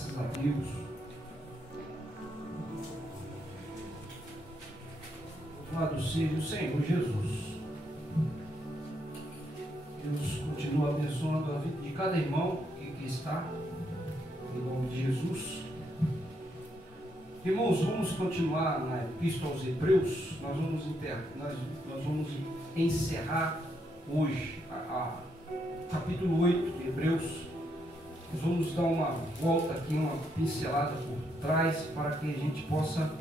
Graças a Deus. Louvado seja o Senhor Jesus. Deus continua abençoando a vida de cada irmão que aqui está, em nome de Jesus. Irmãos, vamos continuar na Epístola aos Hebreus. Nós vamos encerrar hoje capítulo 8 de Hebreus. Nós vamos dar uma volta aqui, uma pincelada por trás, para que a gente possa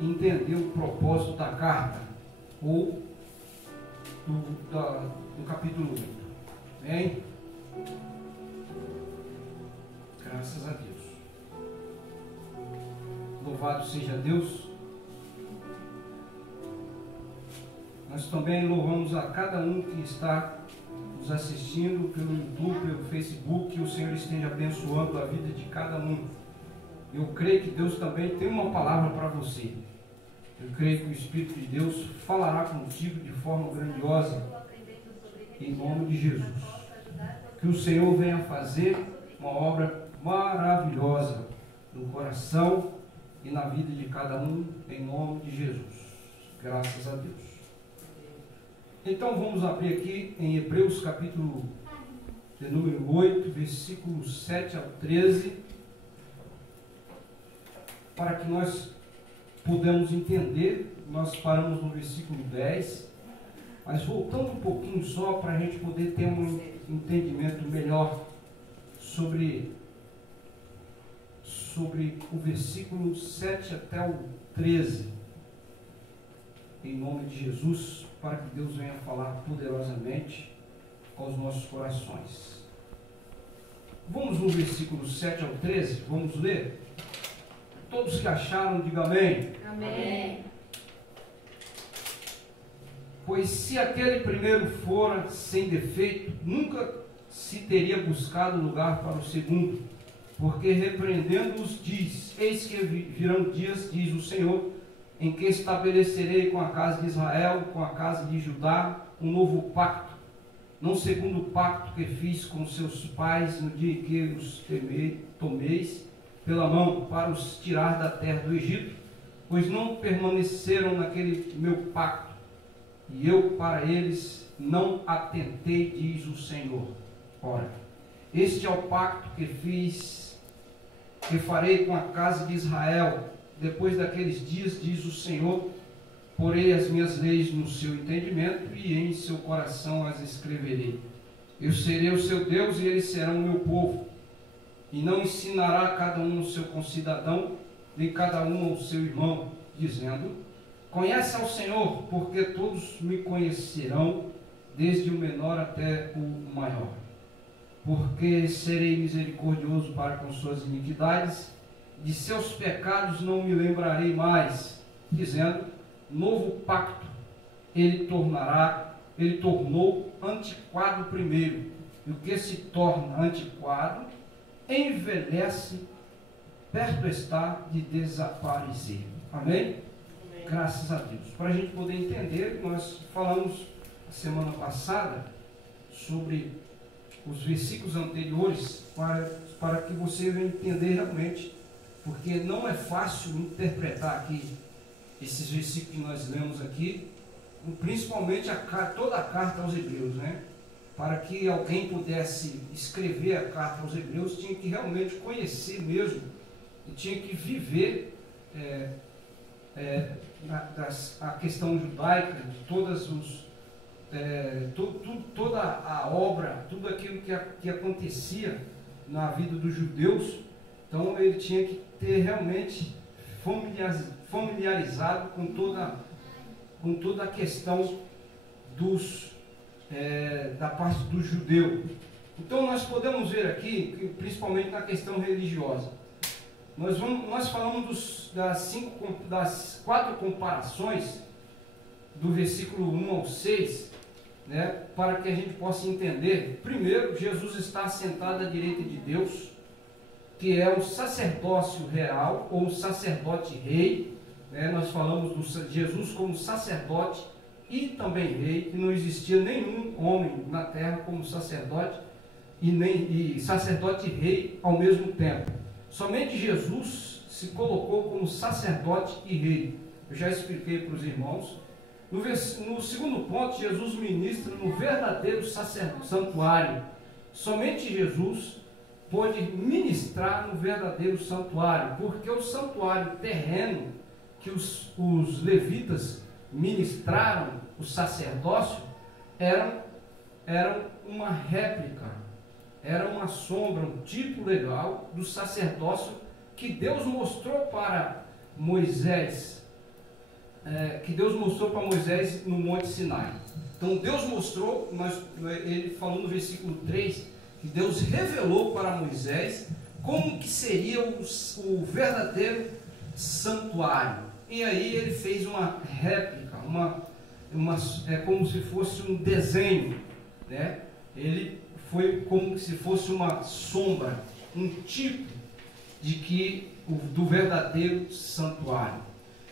entender o propósito da carta, ou do capítulo 8. Amém? Graças a Deus. Louvado seja Deus. Nós também louvamos a cada um que está nos assistindo pelo YouTube, pelo Facebook, que o Senhor esteja abençoando a vida de cada um. Eu creio que Deus também tem uma palavra para você. Eu creio que o Espírito de Deus falará contigo de forma grandiosa, em nome de Jesus. Que o Senhor venha fazer uma obra maravilhosa no coração e na vida de cada um, em nome de Jesus. Graças a Deus. Então vamos abrir aqui em Hebreus capítulo de número 8, versículos 7 ao 13, para que nós podamos entender. Nós paramos no versículo 10, mas voltando um pouquinho só para a gente poder ter um entendimento melhor sobre o versículo 7 até o 13, em nome de Jesus, para que Deus venha falar poderosamente aos nossos corações. Vamos no versículo 7 ao 13, vamos ler? Todos que acharam, digam amém. Amém. Pois se aquele primeiro fora sem defeito, nunca se teria buscado lugar para o segundo, porque repreendendo-os diz: eis que virão dias, diz o Senhor, em que estabelecerei com a casa de Israel, com a casa de Judá, um novo pacto, não segundo o pacto que fiz com seus pais no dia em que os tomeis pela mão para os tirar da terra do Egito, pois não permaneceram naquele meu pacto, e eu para eles não atentei, diz o Senhor. Ora, este é o pacto que farei com a casa de Israel. Depois daqueles dias, diz o Senhor, porei as minhas leis no seu entendimento e em seu coração as escreverei. Eu serei o seu Deus e eles serão o meu povo. E não ensinará cada um ao seu concidadão, nem cada um ao seu irmão, dizendo: conhece ao Senhor, porque todos me conhecerão, desde o menor até o maior. Porque serei misericordioso para com suas iniquidades, de seus pecados não me lembrarei mais, dizendo: novo pacto ele tornou antiquado primeiro, e o que se torna antiquado envelhece, perto está de desaparecer. Amém? Amém. Graças a Deus. Para a gente poder entender, nós falamos a semana passada sobre os versículos anteriores, para que você venha entender realmente, porque não é fácil interpretar aqui esses versículos que nós lemos aqui, principalmente toda a carta aos Hebreus, né? Para que alguém pudesse escrever a carta aos Hebreus, tinha que realmente conhecer mesmo, e tinha que viver a questão judaica, de toda a obra, tudo aquilo que acontecia na vida dos judeus. Então ele tinha que ter realmente familiarizado com toda a questão da parte do judeu. Então nós podemos ver aqui, principalmente na questão religiosa, nós falamos das 4 comparações do versículo 1 ao 6, né, para que a gente possa entender. Primeiro, Jesus está assentado à direita de Deus, que é o sacerdócio real, ou o sacerdote rei, né? Nós falamos de Jesus como sacerdote e também rei, que não existia nenhum homem na terra como sacerdote e sacerdote e rei ao mesmo tempo. Somente Jesus se colocou como sacerdote e rei. Eu já expliquei para os irmãos. No segundo ponto, Jesus ministra no verdadeiro santuário. Somente Jesus pôde ministrar no verdadeiro santuário, porque o santuário terreno que os levitas ministraram, o sacerdócio, eram uma réplica, era uma sombra, um tipo legal do sacerdócio que Deus mostrou para Moisés, no Monte Sinai. Então Deus mostrou, ele falou no versículo 3, que Deus revelou para Moisés como que seria o verdadeiro santuário. E aí ele fez uma réplica, como se fosse um desenho, né? Ele foi como se fosse uma sombra, um tipo do verdadeiro santuário.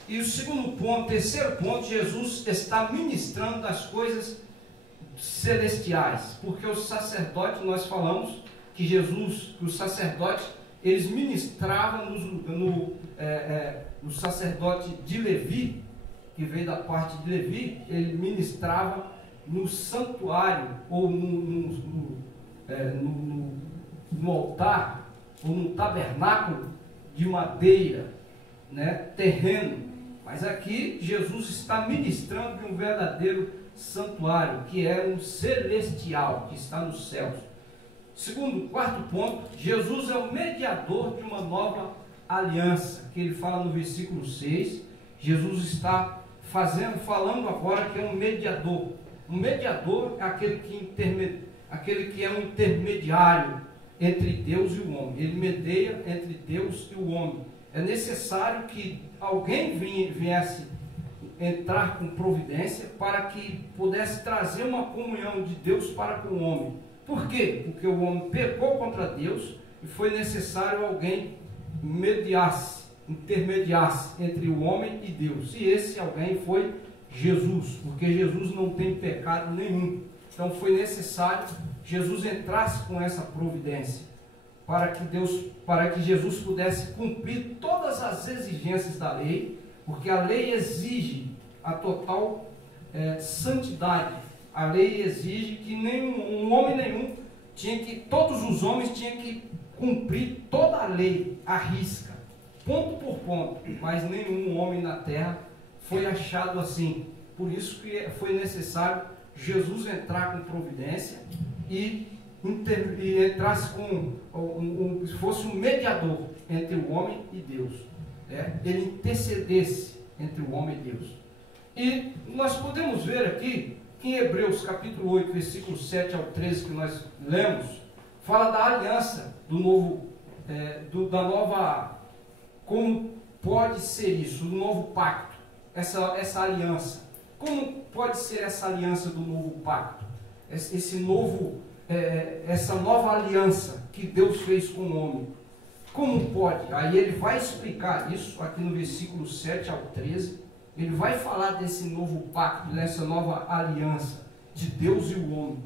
E o terceiro ponto, Jesus está ministrando das coisas celestiais, porque os sacerdotes, nós falamos que os sacerdotes, eles ministravam no sacerdote de Levi, que veio da parte de Levi, ele ministrava no santuário, ou no altar, ou no tabernáculo de madeira, né, terreno. Mas aqui Jesus está ministrando de um verdadeiro santuário, que é um celestial, que está nos céus. Quarto ponto, Jesus é o mediador de uma nova aliança, que ele fala no versículo 6. Jesus está falando agora que é um mediador. Um mediador é aquele que é um intermediário entre Deus e o homem. Ele medeia entre Deus e o homem. É necessário que alguém viesse entrar com providência para que pudesse trazer uma comunhão de Deus para com o homem. Por quê? Porque o homem pecou contra Deus e foi necessário alguém intermediasse entre o homem e Deus. E esse alguém foi Jesus, porque Jesus não tem pecado nenhum. Então foi necessário Jesus entrasse com essa providência para que Jesus pudesse cumprir todas as exigências da lei, porque a lei exige a total santidade. A lei exige que todos os homens tinham que cumprir toda a lei à risca, ponto por ponto, mas nenhum homem na terra foi achado assim. Por isso que foi necessário Jesus entrar com providência e entrasse se fosse um mediador entre o homem e Deus, ele intercedesse entre o homem e Deus. E nós podemos ver aqui que em Hebreus capítulo 8, versículo 7 ao 13, que nós lemos, fala da aliança como pode ser isso, do novo pacto, essa aliança. Como pode ser essa aliança do novo pacto? Essa nova aliança que Deus fez com o homem. Como pode? Aí ele vai explicar isso aqui no versículo 7 ao 13. Ele vai falar desse novo pacto, dessa nova aliança de Deus e o homem.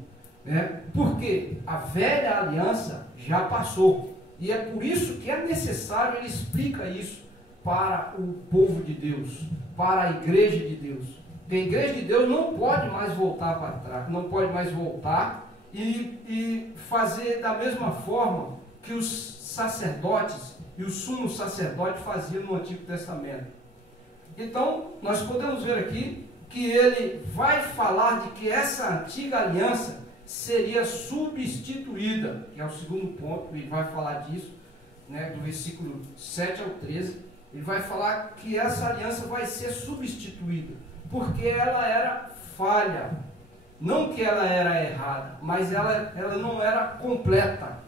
Porque a velha aliança já passou. E é por isso que é necessário, ele explica isso para o povo de Deus, para a igreja de Deus. Porque a igreja de Deus não pode mais voltar para trás, não pode mais voltar e fazer da mesma forma que os sacerdotes e o sumo sacerdote faziam no Antigo Testamento. Então, nós podemos ver aqui que ele vai falar de que essa antiga aliança seria substituída, que é o segundo ponto, ele vai falar disso, do versículo 7 ao 13, ele vai falar que essa aliança vai ser substituída, porque ela era falha, não que ela era errada, mas ela não era completa.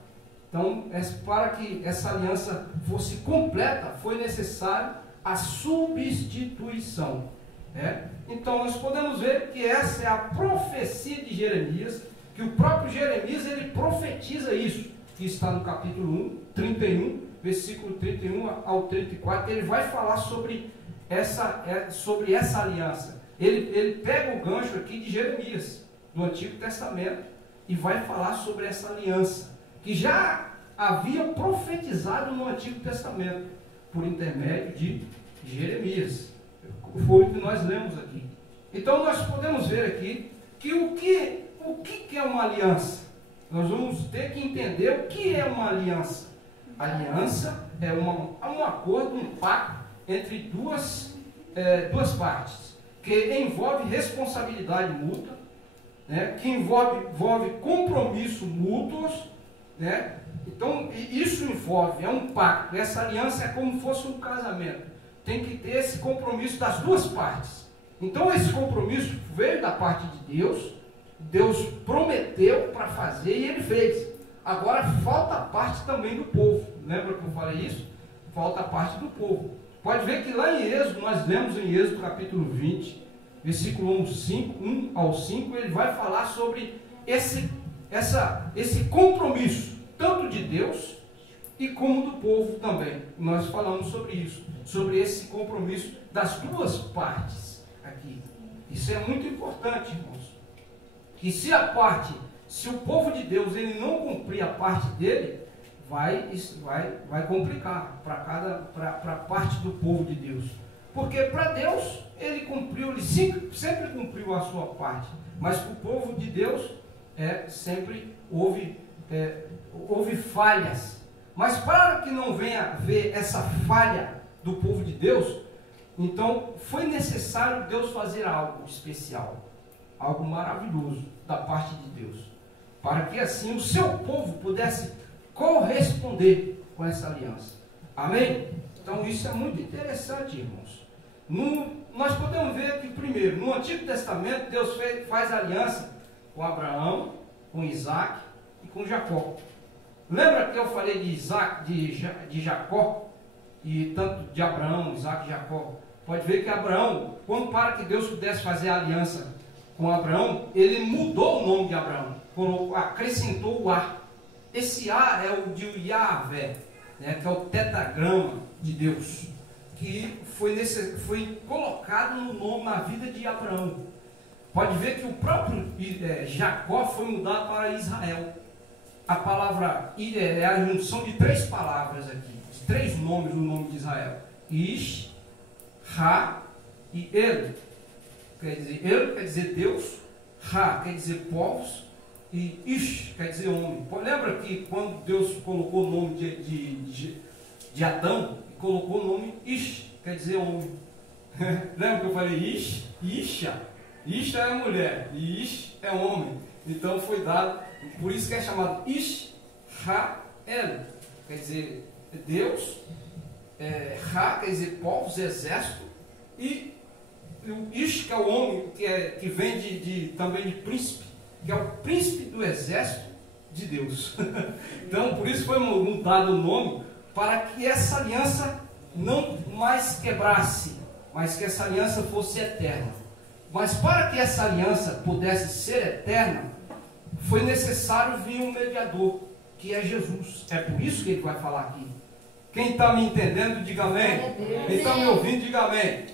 Então, para que essa aliança fosse completa, foi necessário a substituição. Então, nós podemos ver que essa é a profecia de Jeremias, que o próprio Jeremias, ele profetiza isso, que está no capítulo 31, versículo 31 ao 34, ele vai falar sobre essa aliança. Ele pega o gancho aqui de Jeremias, do Antigo Testamento, e vai falar sobre essa aliança, que já havia profetizado no Antigo Testamento, por intermédio de Jeremias. Foi o que nós lemos aqui. Então nós podemos ver aqui que o que é uma aliança? Nós vamos ter que entender o que é uma aliança. Aliança é um acordo, um pacto entre duas partes, que envolve responsabilidade mútua, né, que envolve compromisso mútuos, né? Então isso envolve, é um pacto. Essa aliança é como se fosse um casamento. Tem que ter esse compromisso das duas partes. Então esse compromisso veio da parte de Deus. Deus prometeu para fazer e ele fez. Agora falta a parte também do povo. Lembra que eu falei isso? Falta a parte do povo. Pode ver que lá em Êxodo, nós lemos em Êxodo capítulo 20, versículo 1 ao 5, ele vai falar sobre esse compromisso, tanto de Deus e como do povo também. Nós falamos sobre isso, sobre esse compromisso das duas partes aqui. Isso é muito importante, irmãos. Que se o povo de Deus ele não cumprir a parte dele, vai complicar para a parte do povo de Deus. Porque para Deus, ele sempre cumpriu a sua parte. Mas para o povo de Deus, sempre houve falhas. Mas para que não venha ver essa falha do povo de Deus, então foi necessário Deus fazer algo especial, algo maravilhoso da parte de Deus, para que assim o seu povo pudesse corresponder com essa aliança. Amém? Então isso é muito interessante, irmãos. Nós podemos ver que primeiro, no Antigo Testamento, Deus faz aliança com Abraão, com Isaac e com Jacó. Lembra que eu falei de Isaac, de Jacó, e tanto de Abraão, Isaac e Jacó? Pode ver que Abraão, quando para que Deus pudesse fazer a aliança com Abraão, ele mudou o nome de Abraão, acrescentou o A. Esse A é o de Yahvé, né, que é o tetragrama de Deus, que foi colocado no nome, na vida de Abraão. Pode ver que o próprio Jacó foi mudado para Israel. A palavra é a junção de três palavras aqui, três nomes no nome de Israel: Ish, Ra e El. Quer dizer, El quer dizer Deus, Ra quer dizer povos e Ish quer dizer homem. Lembra que quando Deus colocou o nome de Adão, colocou o nome Ish, quer dizer homem. Lembra que eu falei Ish? Isha. Isha é mulher e Ish é homem. Então foi dado, por isso que é chamado Israel, quer dizer Deus, Ra quer dizer povos, exército, e o Ish, que é o homem, que vem também de príncipe, que é o príncipe do exército de Deus. Então por isso foi mudado o nome, para que essa aliança não mais quebrasse, mas que essa aliança fosse eterna. Mas para que essa aliança pudesse ser eterna, foi necessário vir um mediador, que é Jesus. É por isso que ele vai falar aqui. Quem está me entendendo, diga amém. Quem está me ouvindo, diga amém.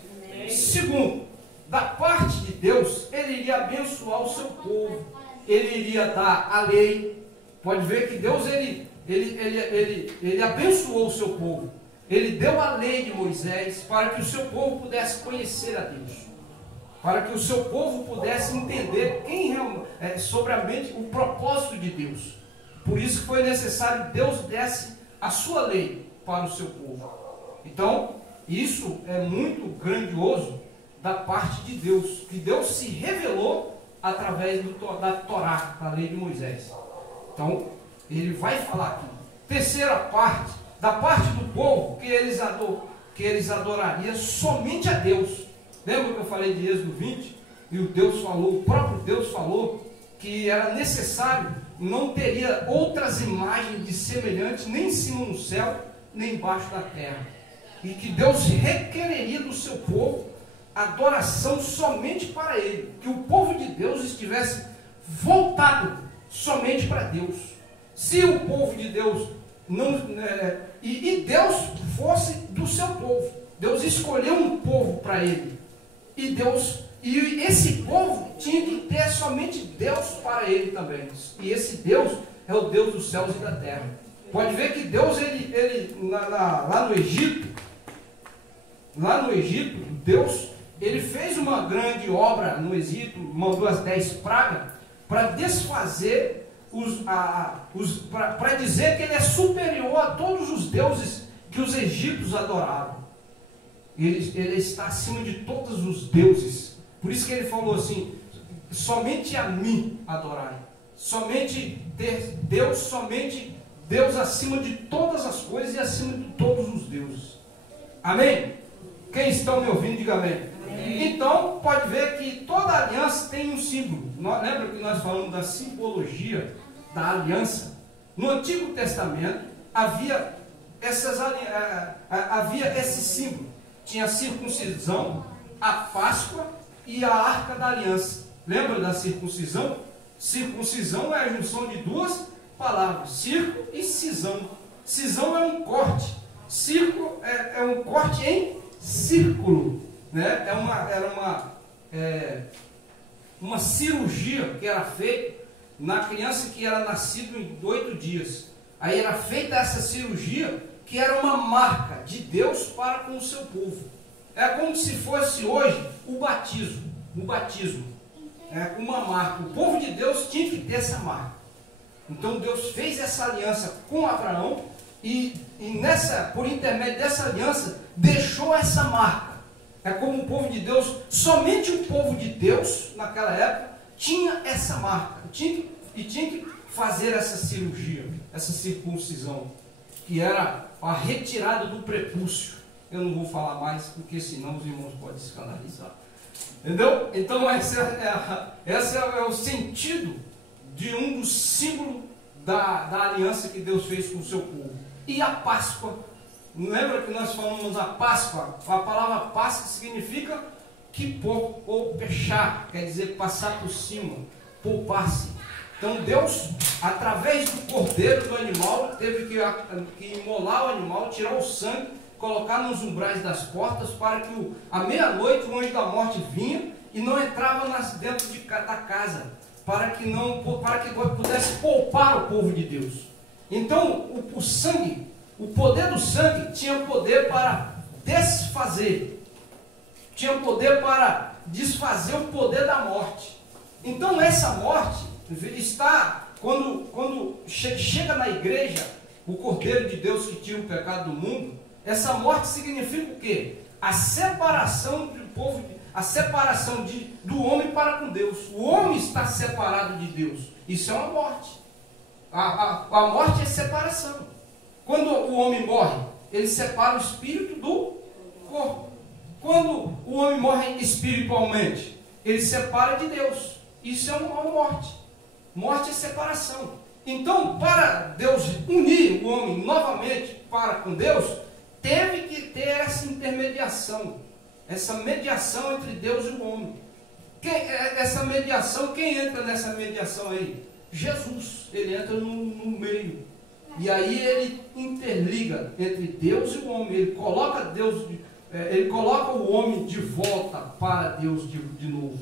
Segundo, da parte de Deus, ele iria abençoar o seu povo. Ele iria dar a lei. Pode ver que Deus, ele abençoou o seu povo. Ele deu a lei de Moisés para que o seu povo pudesse conhecer a Deus, para que o seu povo pudesse entender sobre a mente o propósito de Deus. Por isso foi necessário que Deus desse a sua lei para o seu povo. Então, isso é muito grandioso da parte de Deus, que Deus se revelou através da Torá, da lei de Moisés. Então, ele vai falar aqui. Terceira parte, da parte do povo, que eles adorariam somente a Deus. Lembra que eu falei de Êxodo 20? E o próprio Deus falou que era necessário, não teria outras imagens de semelhantes, nem em cima no céu, nem embaixo da terra. E que Deus requereria do seu povo adoração somente para Ele. Que o povo de Deus estivesse voltado somente para Deus. Se o povo de Deus e Deus fosse do seu povo, Deus escolheu um povo para Ele. E esse povo tinha que ter somente Deus para ele também. E esse Deus é o Deus dos céus e da terra. Pode ver que Deus, lá no Egito, Deus, ele fez uma grande obra no Egito, mandou as 10 pragas, para desfazer, para dizer que ele é superior a todos os deuses que os egípcios adoravam. Ele está acima de todos os deuses. Por isso que ele falou assim, somente a mim adorai. Somente Deus, somente Deus acima de todas as coisas e acima de todos os deuses. Amém? Quem estão me ouvindo, diga amém. Amém. Então, pode ver que toda aliança tem um símbolo. Lembra que nós falamos da simbologia da aliança? No Antigo Testamento havia esse símbolo. Tinha a circuncisão, a Páscoa e a Arca da Aliança. Lembra da circuncisão? Circuncisão é a junção de duas palavras, circo e cisão. Cisão é um corte, círculo é um corte em círculo, né? Era uma cirurgia que era feita na criança que era nascida em 8 dias. Aí era feita essa cirurgia, que era uma marca de Deus para com o seu povo. É como se fosse hoje o batismo. É uma marca. O povo de Deus tinha que ter essa marca. Então Deus fez essa aliança com Abraão e por intermédio dessa aliança deixou essa marca. É como o povo de Deus, somente o povo de Deus naquela época tinha essa marca. Tinha que fazer essa cirurgia, essa circuncisão, que era a retirada do prepúcio. Eu não vou falar mais, porque senão os irmãos podem escandalizar. Entendeu? Então esse é o sentido de um dos símbolos da aliança que Deus fez com o seu povo. E a Páscoa, lembra que nós falamos a Páscoa? A palavra Páscoa significa kippor, ou pechar, quer dizer passar por cima, poupar-se. Então Deus, através do cordeiro do animal, teve que imolar o animal, tirar o sangue, colocar nos umbrais das portas, para que à meia-noite o anjo da morte vinha e não entrava dentro da casa, para que pudesse poupar o povo de Deus. Então o sangue, o poder do sangue tinha poder para desfazer, tinha poder para desfazer o poder da morte. Então essa morte está, quando chega na igreja, o Cordeiro de Deus que tira o pecado do mundo, essa morte significa o quê? A separação do povo, a separação do homem para com Deus. O homem está separado de Deus. Isso é uma morte. A morte é separação. Quando o homem morre, ele separa o espírito do corpo. Quando o homem morre espiritualmente, ele separa de Deus. Isso é uma morte. Morte é separação. Então, para Deus unir o homem novamente para com Deus, teve que ter essa intermediação, essa mediação entre Deus e o homem. Essa mediação, quem entra nessa mediação aí? Jesus. Ele entra no meio. E aí ele interliga entre Deus e o homem. Ele coloca o homem de volta para Deus de novo.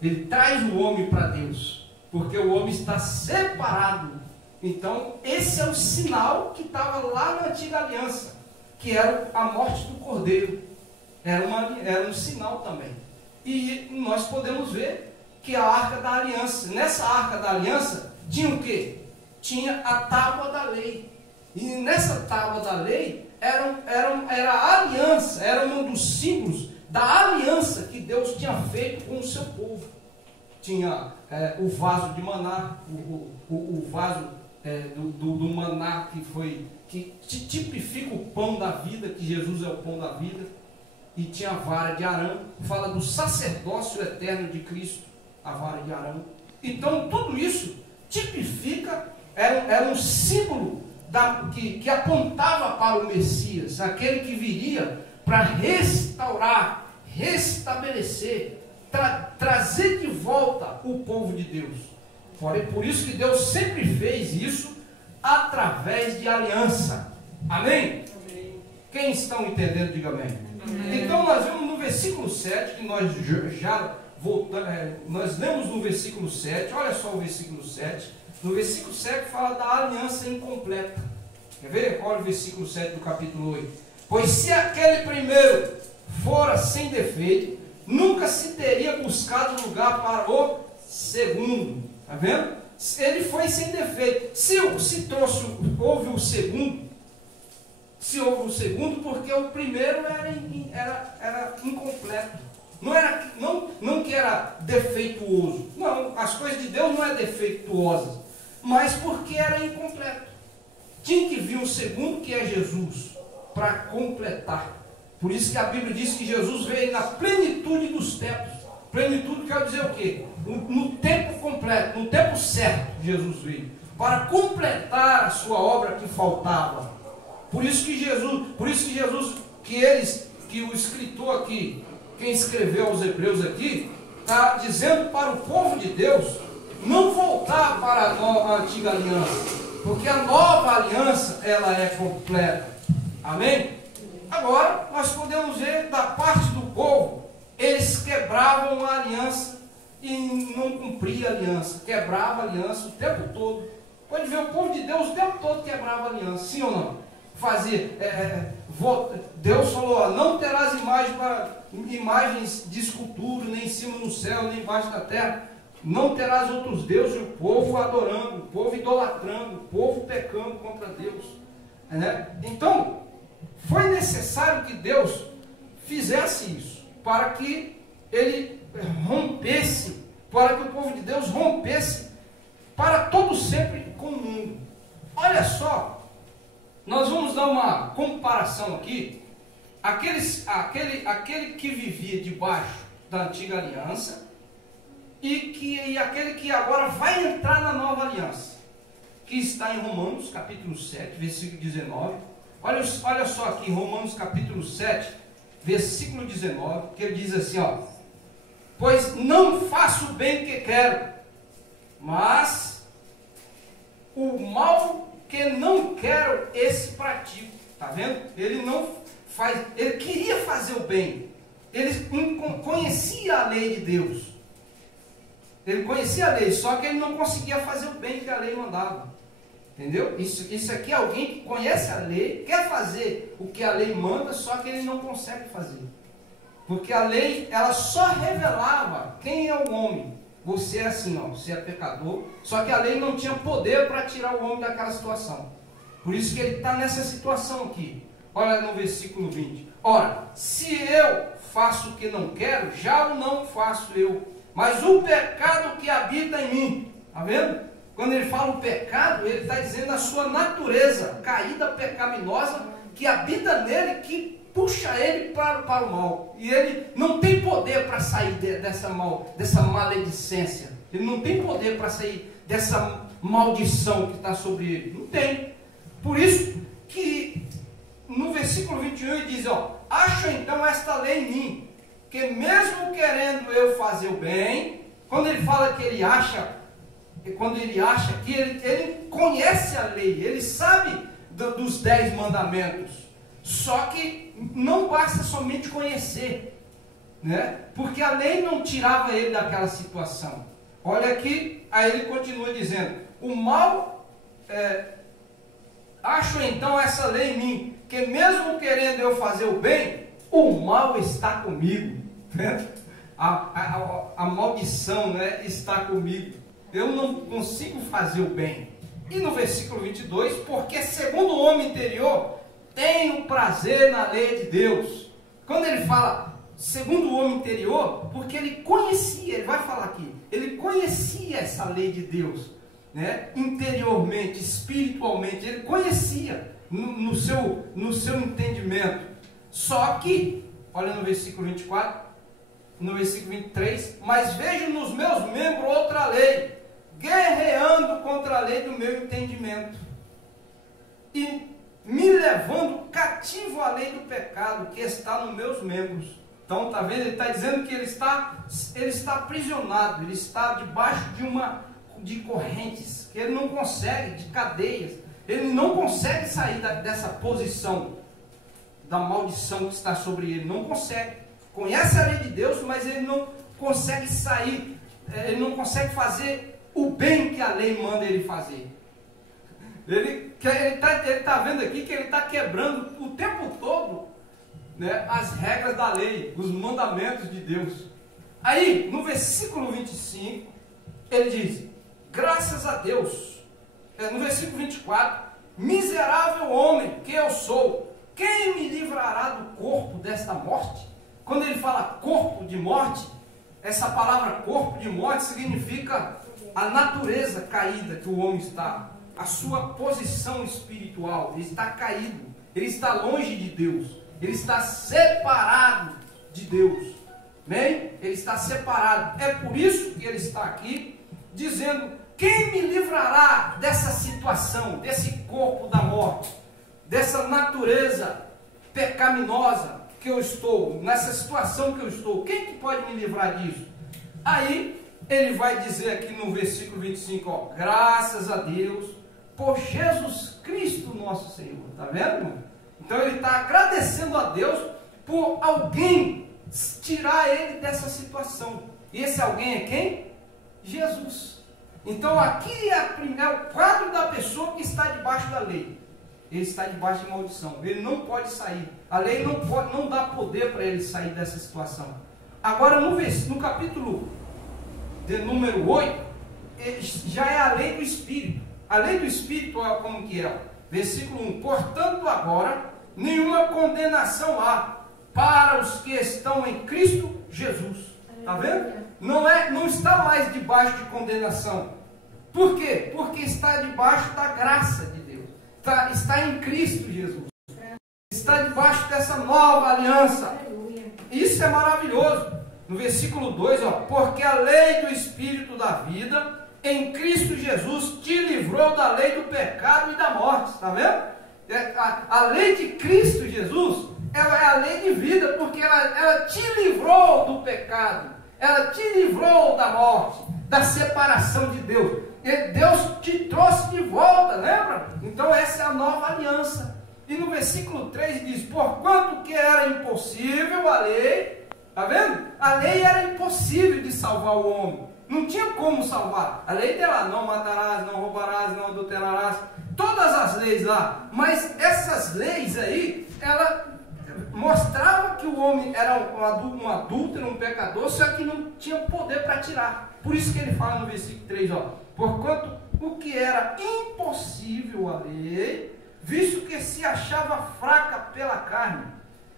Ele traz o homem para Deus, porque o homem está separado. Então, esse é o sinal que estava lá na antiga aliança, que era a morte do cordeiro. Era um sinal também. E nós podemos ver que a Arca da Aliança, nessa Arca da Aliança, tinha o quê? Tinha a tábua da lei. E nessa tábua da lei, era a aliança, era um dos símbolos da aliança que Deus tinha feito com o seu povo. Tinha o vaso de maná, o vaso do maná que tipifica o pão da vida, que Jesus é o pão da vida. E tinha a vara de Arão, fala do sacerdócio eterno de Cristo, a vara de Arão. Então tudo isso tipifica, era um símbolo que apontava para o Messias, aquele que viria para restaurar, restabelecer, trazer de volta o povo de Deus. Por isso que Deus sempre fez isso através de aliança. Amém? Amém. Quem estão entendendo, diga amém. Amém. Então nós vemos no versículo 7, que nós já voltamos, nós lemos no versículo 7, olha só o versículo 7. No versículo 7 fala da aliança incompleta. Quer ver? Olha o versículo 7 do capítulo 8. Pois se aquele primeiro fora sem defeito, nunca se teria buscado lugar para o segundo. Está vendo? Ele foi sem defeito. Houve o segundo, se houve o segundo, porque o primeiro era incompleto. Não que era defeituoso. Não, as coisas de Deus não é defeituosas, mas porque era incompleto. Tinha que vir um segundo, que é Jesus, para completar. Por isso que a Bíblia diz que Jesus veio na plenitude dos tempos. Plenitude quer dizer o quê? No tempo completo, no tempo certo, Jesus veio para completar a sua obra que faltava. Por isso que o escritor aqui, quem escreveu aos Hebreus aqui, está dizendo para o povo de Deus não voltar para a antiga aliança, porque a nova aliança ela é completa. Amém? Agora nós podemos ver da parte do povo, eles quebravam a aliança e não cumpriam a aliança, quebrava a aliança o tempo todo. Pode ver, o povo de Deus o tempo todo quebrava a aliança, sim ou não? Deus falou, não terás imagens de escultura, nem em cima no céu, nem embaixo da terra. Não terás outros deuses, o povo adorando, o povo idolatrando, o povo pecando contra Deus. Então, foi necessário que Deus fizesse isso, para que ele rompesse, para que o povo de Deus rompesse para todo sempre com o mundo. Olha só, nós vamos dar uma comparação aqui. Aquele que vivia debaixo da antiga aliança e aquele que agora vai entrar na nova aliança, que está em Romanos capítulo 7, versículo 19. Olha só aqui, Romanos capítulo 7, versículo 19, que ele diz assim, pois não faço o bem que quero, mas o mal que não quero, esse pratico. Está vendo? Ele não faz, ele queria fazer o bem, ele conhecia a lei de Deus, ele conhecia a lei, só que ele não conseguia fazer o bem que a lei mandava. Entendeu? Isso aqui é alguém que conhece a lei, quer fazer o que a lei manda, só que ele não consegue fazer. Porque a lei, ela só revelava quem é o homem. Você é assim, você é pecador. Só que a lei não tinha poder para tirar o homem daquela situação. Por isso que ele está nessa situação aqui. Olha no versículo 20. Ora, se eu faço o que não quero, já o não faço eu. Mas o pecado que habita em mim. Está vendo? Quando ele fala o pecado, ele está dizendo a sua natureza caída, pecaminosa, que habita nele, que puxa ele para o mal. E ele não tem poder para sair dessa maledicência. Ele não tem poder para sair dessa maldição que está sobre ele. Não tem. Por isso que no versículo 21 ele diz, acho então esta lei em mim, que mesmo querendo eu fazer o bem, quando ele fala que ele acha, que ele conhece a lei, ele sabe dos 10 mandamentos, só que não basta somente conhecer, porque a lei não tirava ele daquela situação. Olha aqui, aí ele continua dizendo, o mal, acho então essa lei em mim, que mesmo querendo eu fazer o bem, o mal está comigo. A maldição está comigo. Eu não consigo fazer o bem. E no versículo 22, porque segundo o homem interior, tenho prazer na lei de Deus. Quando ele fala segundo o homem interior, porque ele conhecia, ele vai falar aqui, ele conhecia essa lei de Deus, interiormente, espiritualmente, ele conhecia no seu entendimento. Só que, olha no versículo 24, no versículo 23, mas vejo nos meus membros outra lei, guerreando contra a lei do meu entendimento, e me levando cativo à lei do pecado que está nos meus membros. Então, está vendo? Ele está dizendo que ele está aprisionado, ele está debaixo de correntes, que ele não consegue, de cadeias, ele não consegue sair dessa posição, da maldição que está sobre ele, não consegue. Conhece a lei de Deus, mas ele não consegue sair, ele não consegue fazer o bem que a lei manda ele fazer. Ele está vendo aqui que ele está quebrando o tempo todo, né, as regras da lei, os mandamentos de Deus. Aí, no versículo 25, ele diz, graças a Deus. No versículo 24, miserável homem que eu sou, quem me livrará do corpo desta morte? Quando ele fala corpo de morte, essa palavra corpo de morte significa a natureza caída que o homem está, a sua posição espiritual. Ele está caído, ele está longe de Deus, ele está separado de Deus. Bem, ele está separado. É por isso que ele está aqui dizendo, quem me livrará dessa situação, desse corpo da morte, dessa natureza pecaminosa que eu estou, nessa situação que eu estou? Quem que pode me livrar disso? Aí ele vai dizer aqui no versículo 25, ó, graças a Deus por Jesus Cristo nosso Senhor. Está vendo? Então ele está agradecendo a Deus por alguém tirar ele dessa situação. E esse alguém é quem? Jesus. Então aqui é o quadro da pessoa que está debaixo da lei. Ele está debaixo de maldição. Ele não pode sair. A lei não dá poder para ele sair dessa situação. Agora no capítulo de número 8, já é a lei do Espírito. A lei do Espírito, olha como que é. Versículo 1. Portanto agora, nenhuma condenação há para os que estão em Cristo Jesus. Está vendo? Não está mais debaixo de condenação. Por quê? Porque está debaixo da graça de Deus. Está em Cristo Jesus. Está debaixo dessa nova aliança. Isso é maravilhoso. No versículo 2, ó, porque a lei do Espírito da vida em Cristo Jesus te livrou da lei do pecado e da morte. Está vendo? A lei de Cristo Jesus, ela é a lei de vida, porque ela te livrou do pecado, ela te livrou da morte, da separação de Deus. E Deus te trouxe de volta, lembra? Então essa é a nova aliança. E no versículo 3 diz, porquanto que era impossível a lei, está vendo? A lei era impossível de salvar o homem, não tinha como salvar. A lei tem lá, não matarás, não roubarás, não adulterarás, todas as leis lá. Mas essas leis aí, ela mostrava que o homem era um adúltero, um pecador, só que não tinha poder para tirar. Por isso que ele fala no versículo 3, ó, porquanto o que era impossível a lei, visto que se achava fraca pela carne.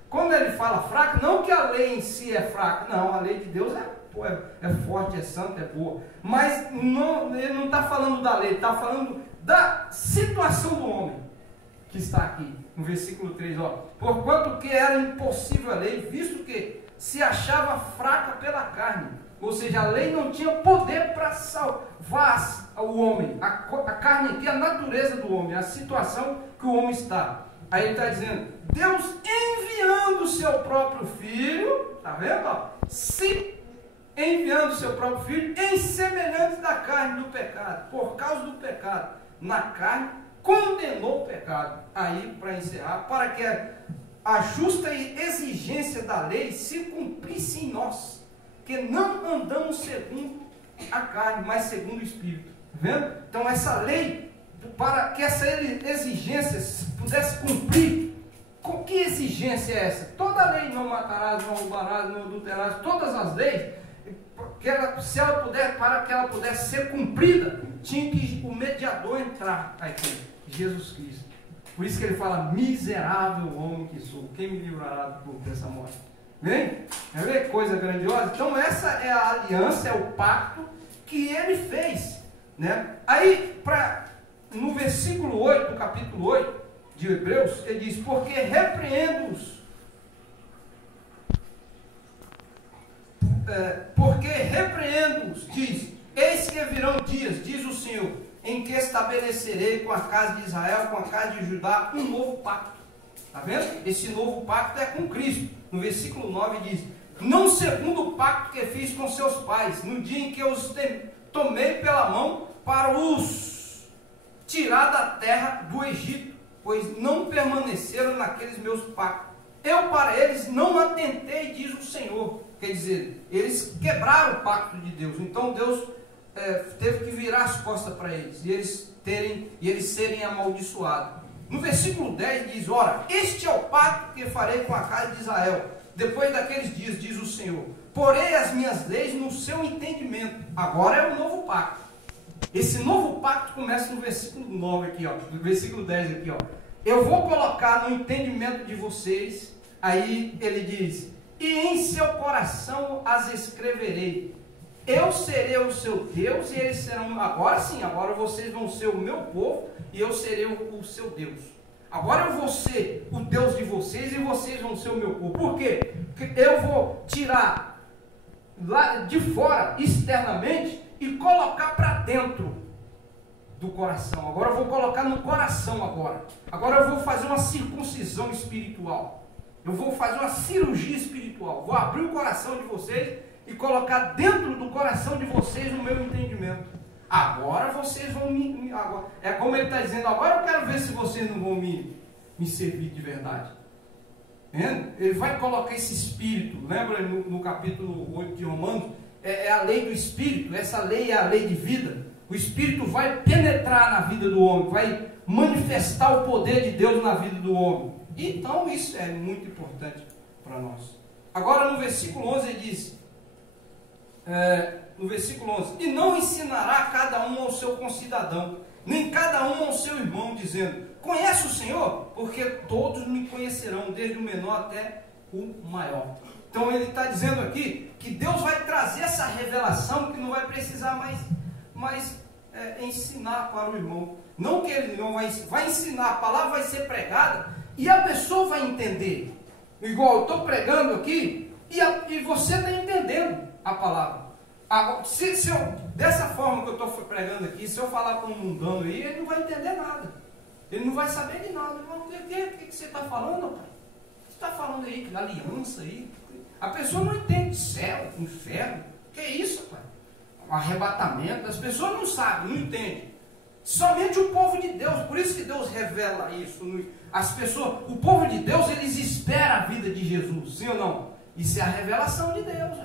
Quando ele fala fraca, não que a lei em si é fraca, não, a lei de Deus é forte, é santa, é boa. Mas não, ele não está falando da lei, ele está falando da situação do homem que está aqui, no versículo 3, ó. Porquanto que era impossível a lei, visto que se achava fraca pela carne. Ou seja, a lei não tinha poder para salvar o homem. A carne aqui é a natureza do homem, a situação que o homem está. Aí ele está dizendo, Deus enviando o seu próprio Filho, está vendo? Ó, enviando o seu próprio Filho em semelhança da carne do pecado, por causa do pecado, na carne, condenou o pecado. Aí, para encerrar, para que a justa exigência da lei se cumprisse em nós, que não andamos segundo a carne, mas segundo o Espírito. Tá vendo? Então essa lei, para que essa exigência pudesse cumprir, com que exigência é essa? Toda lei, não matarás, não roubarás, não adulterarás, todas as leis, para que ela pudesse ser cumprida, tinha que o mediador entrar aqui, Jesus Cristo. Por isso que ele fala, miserável homem que sou, quem me livrará do corpo dessa morte? Vem? Vai ver coisa grandiosa? Então essa é a aliança, é o pacto que ele fez, né? Aí, no versículo 8, do capítulo 8 de Hebreus, ele diz, porque repreendo-os, diz, eis que virão dias, diz o Senhor, em que estabelecerei com a casa de Israel, com a casa de Judá, um novo pacto. Está vendo? Esse novo pacto é com Cristo. No versículo 9 diz, não segundo o pacto que fiz com seus pais, no dia em que eu os tomei pela mão para os tirar da terra do Egito, pois não permaneceram naqueles meus pactos. Eu para eles não atentei, diz o Senhor. Quer dizer, eles quebraram o pacto de Deus. Então Deus teve que virar as costas para eles, e eles serem amaldiçoados. No versículo 10 diz: ora, este é o pacto que farei com a casa de Israel, depois daqueles dias, diz o Senhor, porei as minhas leis no seu entendimento. Agora é o novo pacto. Esse novo pacto começa no versículo 9 aqui, ó, no versículo 10 aqui, ó. Eu vou colocar no entendimento de vocês, aí ele diz, e em seu coração as escreverei. Eu serei o seu Deus e eles serão, agora sim, agora vocês vão ser o meu povo e eu serei o seu Deus. Agora eu vou ser o Deus de vocês e vocês vão ser o meu povo. Por quê? Porque eu vou tirar lá de fora, externamente, e colocar para dentro do coração. Agora eu vou colocar no coração agora. Agora eu vou fazer uma circuncisão espiritual. Eu vou fazer uma cirurgia espiritual. Vou abrir o coração de vocês e colocar dentro do coração de vocês o meu entendimento. Agora vocês vão agora, é como ele está dizendo, agora eu quero ver se vocês não vão me servir de verdade. Ele vai colocar esse espírito, lembra no capítulo 8 de Romanos, é a lei do espírito, essa lei é a lei de vida. O espírito vai penetrar na vida do homem, vai manifestar o poder de Deus na vida do homem. Então isso é muito importante para nós. Agora no versículo 11 ele diz, no versículo 11, e não ensinará cada um ao seu concidadão, nem cada um ao seu irmão, dizendo, conhece o Senhor? Porque todos me conhecerão, desde o menor até o maior. Então ele está dizendo aqui que Deus vai trazer essa revelação que não vai precisar mais ensinar para o irmão. Não que ele não vai ensinar, a palavra vai ser pregada e a pessoa vai entender. Igual eu estou pregando aqui e você está entendendo a palavra. Agora, dessa forma que eu estou pregando aqui, se eu falar para um mundano aí, ele não vai entender nada. Ele não vai saber de nada. O que você está falando, pai? Você está falando aí de aliança aí? A pessoa não entende céu, inferno. Que é isso, pai? O arrebatamento. As pessoas não sabem, não entendem. Somente o povo de Deus. Por isso que Deus revela isso. As pessoas, o povo de Deus, eles esperam a vida de Jesus. Sim ou não? Isso é a revelação de Deus.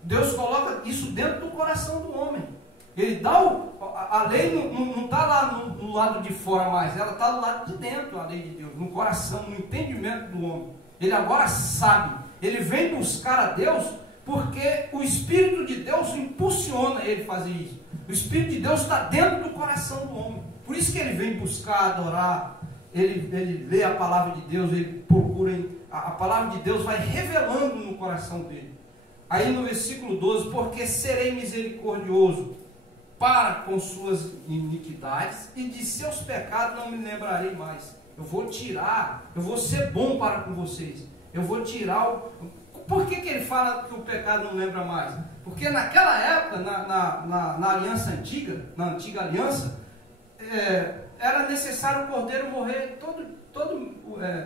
Deus coloca isso dentro do coração do homem. Ele dá a lei não está lá no lado de fora mais. Ela está do lado de dentro, a lei de Deus. No coração, no entendimento do homem. Ele agora sabe. Ele vem buscar a Deus porque o Espírito de Deus impulsiona ele a fazer isso. O Espírito de Deus está dentro do coração do homem. Por isso que ele vem buscar, adorar. Ele lê a palavra de Deus, ele procura. A palavra de Deus vai revelando no coração dele. Aí no versículo 12, porque serei misericordioso para com suas iniquidades e de seus pecados não me lembrarei mais. Eu vou tirar, eu vou ser bom para com vocês. Eu vou tirar o... Por que ele fala que o pecado não lembra mais? Porque naquela época, na aliança antiga, na antiga aliança, era necessário o cordeiro morrer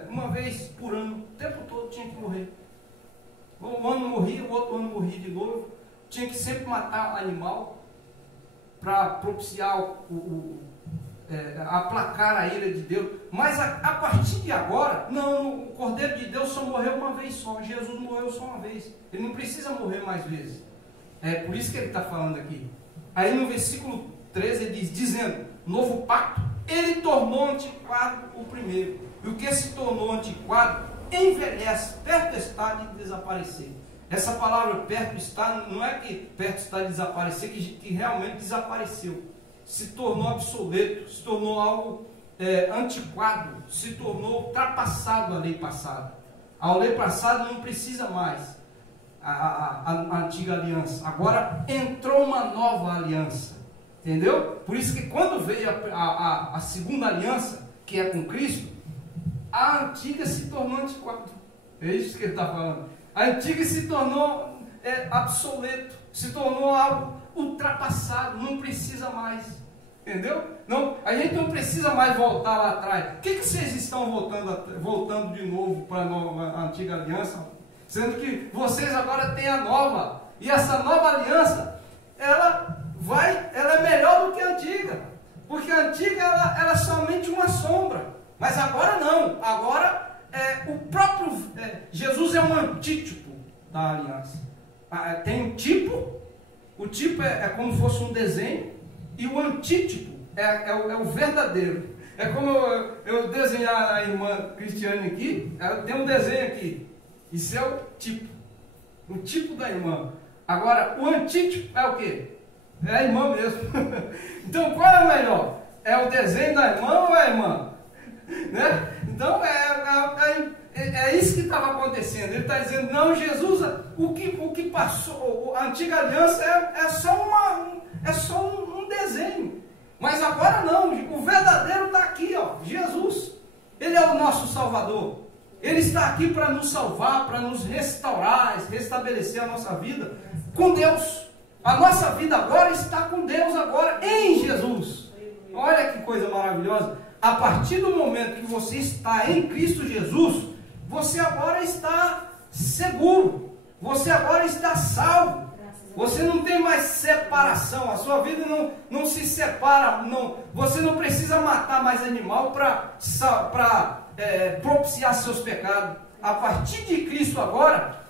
uma vez por ano, o tempo todo tinha que morrer. Um ano morria, o outro ano morria de novo. Tinha que sempre matar animal para propiciar aplacar a ira de Deus. Mas a partir de agora, não, o Cordeiro de Deus só morreu uma vez só. Jesus morreu só uma vez. Ele não precisa morrer mais vezes. É por isso que ele está falando aqui. Aí no versículo 13 ele diz, dizendo, novo pacto, ele tornou antiquado o primeiro. E o que se tornou antiquado envelhece, perto está de desaparecer. Essa palavra perto está, não é que perto está de desaparecer, que realmente desapareceu. Se tornou obsoleto, se tornou algo antiquado, se tornou ultrapassado a lei passada. A lei passada não precisa mais a antiga aliança. Agora entrou uma nova aliança. Entendeu? Por isso que quando veio a segunda aliança, que é com Cristo, a antiga se tornou antiquada. É isso que ele está falando. A antiga se tornou obsoleto, se tornou algo ultrapassado, não precisa mais. Entendeu? Não, a gente não precisa mais voltar lá atrás. O que vocês estão voltando de novo para a antiga aliança? Sendo que vocês agora têm a nova. E essa nova aliança, ela é melhor do que a antiga. Porque a antiga ela é somente uma sombra. Mas agora não, agora o próprio Jesus é um antítipo da aliança. Tem um tipo, O tipo é como se fosse um desenho, e o antítipo é o verdadeiro. É como eu desenhar a irmã Cristiane aqui, tem um desenho aqui. Isso é o tipo da irmã. Agora, o antítipo é o quê? É a irmã mesmo. Então, qual é o melhor? É o desenho da irmã ou é a irmã? Né? Então, é isso que estava acontecendo. Ele está dizendo, não, Jesus, o que passou, a antiga aliança é só um desenho. Mas agora não, o verdadeiro está aqui, ó, Jesus. Ele é o nosso Salvador. Ele está aqui para nos salvar, para nos restaurar, restabelecer a nossa vida com Deus. A nossa vida agora está com Deus agora, em Jesus. Olha que coisa maravilhosa. A partir do momento que você está em Cristo Jesus, você agora está seguro. Você agora está salvo. Você não tem mais separação. A sua vida não se separa. Você não precisa matar mais animal para propiciar seus pecados. A partir de Cristo agora,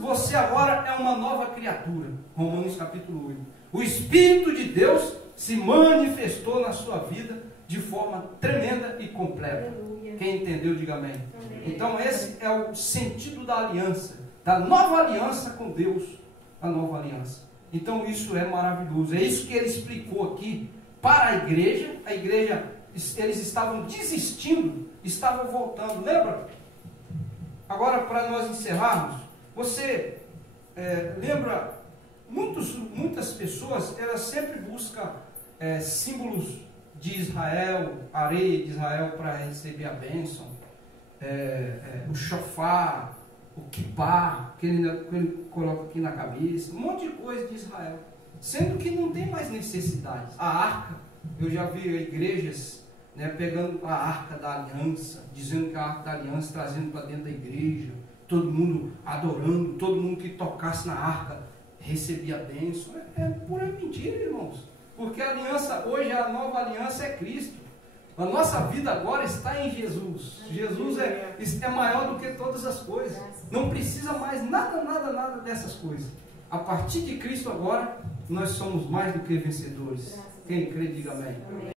você agora é uma nova criatura. Romanos capítulo 8. O Espírito de Deus se manifestou na sua vida de forma tremenda e completa. Aleluia. Quem entendeu, diga amém. Amém. Então esse é o sentido da aliança, da nova aliança com Deus, a nova aliança. Então isso é maravilhoso. É isso que ele explicou aqui para a igreja. A igreja, eles estavam desistindo, estavam voltando. Lembra? Agora, para nós encerrarmos, você lembra, muitas pessoas, elas sempre buscam símbolos de Israel, areia de Israel para receber a bênção, o shofar, o kippah, que ele coloca aqui na cabeça, um monte de coisa de Israel, sendo que não tem mais necessidade. A arca, eu já vi igrejas pegando a arca da aliança, dizendo que a arca da aliança, trazendo para dentro da igreja, todo mundo adorando, todo mundo que tocasse na arca recebia a bênção. É pura mentira, irmãos. Porque a aliança, hoje a nova aliança é Cristo. A nossa vida agora está em Jesus. Jesus é maior do que todas as coisas. Não precisa mais nada dessas coisas. A partir de Cristo agora, nós somos mais do que vencedores. Quem crê, diga amém.